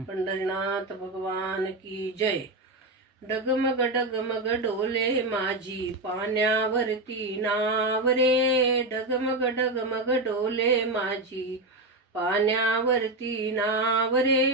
पंढरीनाथ भगवान की जय। डगमग डगमग डोले माझी पाण्यावरती नाव रे, डगमग डगमग डोले माझी पाण्यावरती नाव रे,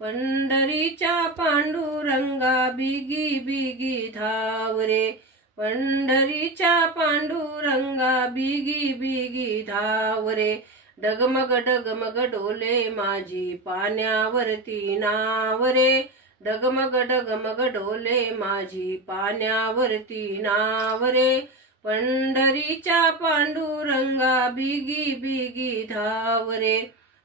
पंढरीच्या पांडुरंगा बिगी बिगी धाव रे, पंढरीच्या पांडुरंगा बिगी बिगी धाव रे, डगमग डगमग डोले माझी पाण्यावरती नाव रे, डगमग डगमग डोले माझी पाण्यावरती नाव रे, पंढरीच्या पांडुरंगा बिगी बिगी धाव रे,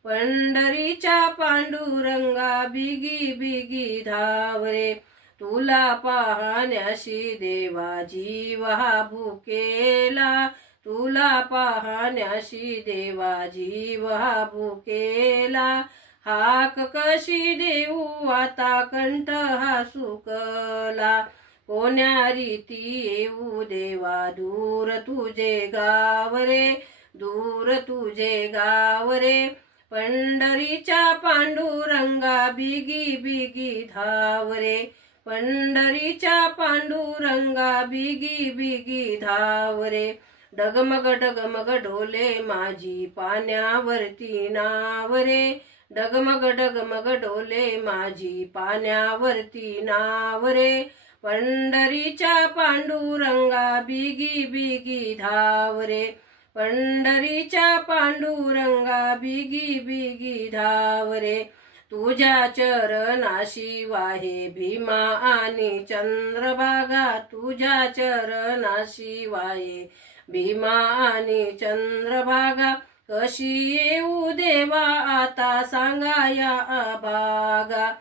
पंढरीच्या पांडुरंगा बिगी बिगी धाव रे, तुला पाहण्याशी देवा जीव हा भुकेला, तुला पाहण्याशी देवा जीव हा भुकेला, हाक कशी देऊ आता कंठ हा सुकला, कोण्या रीती येऊ देवा दूर तुझे गाव रे, दूर तुझे गाव रे, पंढरीच्या पांडुरंगा बिगी बिगी धाव रे, पंढरीच्या पांडुरंगा बिगी बिगी धाव रे, डगमग डगमग डोले माझी पाण्यावरती नाव रे, डगमग डगमग डोले माझी पाण्यावरती नाव रे, पंढरीच्या पांडुरंगा बिगी बिगी धाव रे, पंढरीच्या पांडुरंगा बिगी बिगी धाव रे, तुझ्या चरणाशी वाहे भीमा आणि चंद्रभागा, तुझ्या चरणाशी वाहे भीमा आणि चंद्रभागा, कशी येऊ देवा आता सांगा या अभागा,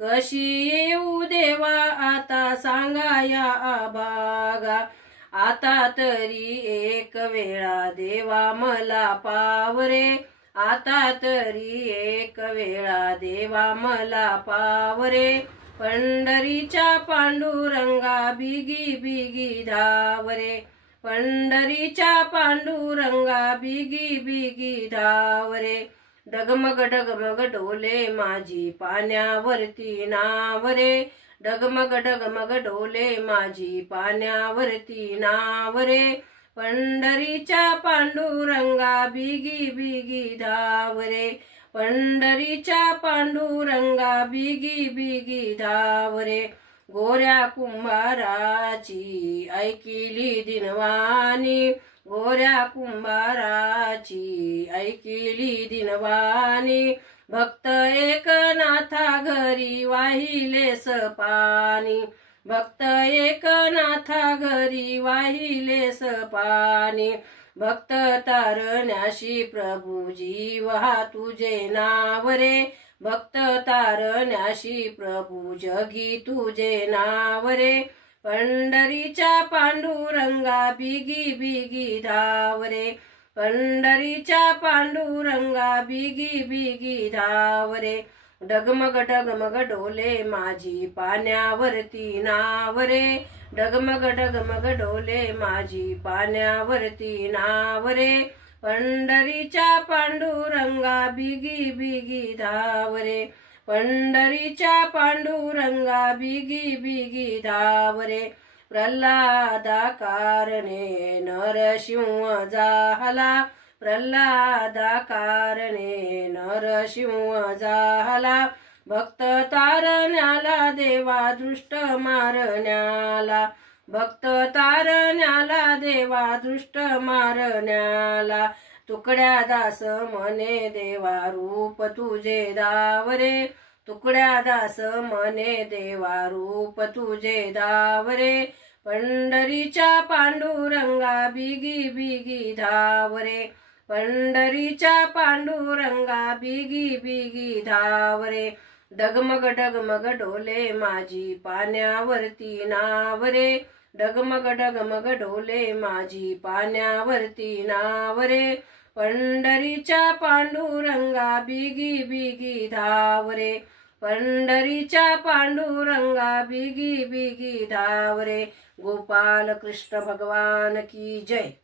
कशी येऊ देवा आता सांगा या अभागा, आता तरी एक वेळा देवा मला पावरे, आता तरी एक वेळा देवा मला पावरे, पंढरीच्या पांडुरंगा बिगी बिगी धाव रे, पंढरीच्या पांडुरंगा बिगी बिगी धाव रे, डगमग डगमग डोले माझी पाण्यावरती नाव रे, डगमग डगमग डोले माझी पाण्यावरती नाव रे, पंढरीच्या पांडुरंगा बिगी बिगी धाव रे, पंढरीच्या पांडुरंगा बिगी बिगी धाव रे, गोऱ्या कुंभाराची ऐकिली दिनवाणी, गोऱ्या कुंभाराची ऐकिली दिनवाणी, भक्त एकनाथा घरी वाहिलेस पाणी, भक्त एकनाथा घरी वाहिलेस पाणी, भक्त तारण्याशी प्रभू जीव हा तुझे नाव रे, भक्त तारण्याशी प्रभू जगी तुझे नाव रे, पंढरीच्या पांडुरंगा बिगी बिगी धाव रे, पंढरीच्या पांडुरंगा बिगी बिगी धाव रे, डगमग डगमग डोले माझी पाण्यावरती नाव रे, डगमग डगमग डोले माझी पाण्यावरती नाव रे, पंढरीच्या पांडुरंगा बिगी बिगी धाव रे, पंढरीच्या पांडुरंगा बिगी बिगी धाव रे, प्रल्हादा कारणे नरसिंह झाला, प्रल्हादा कारणे नरसिंह झाला, भक्त तारण्याला देवा दृष्ट मारण्याला, भक्त तारण्याला देवा दृष्ट मारण्याला, तुकड्या दास म्हणे देवा रूप तुझे दाव रे, तुकड्या दास म्हणे देवा रूप तुझे दाव रे, पंढरीच्या पांडुरंगा बिगी बिगी धाव रे, पंढरीच्या पांडुरंगा बिगी बिगी धाव रे, डगमग डगमग डोले माझी पाण्यावरती नाव रे, डगमग डगमग डोले माझी पाण्यावरती नाव रे, पंढरीच्या पांडुरंगा बिगी बिगी धाव रे, पंढरीच्या पांडुरंगा बिगी बिगी धाव रे, गोपाल कृष्ण भगवान की जय।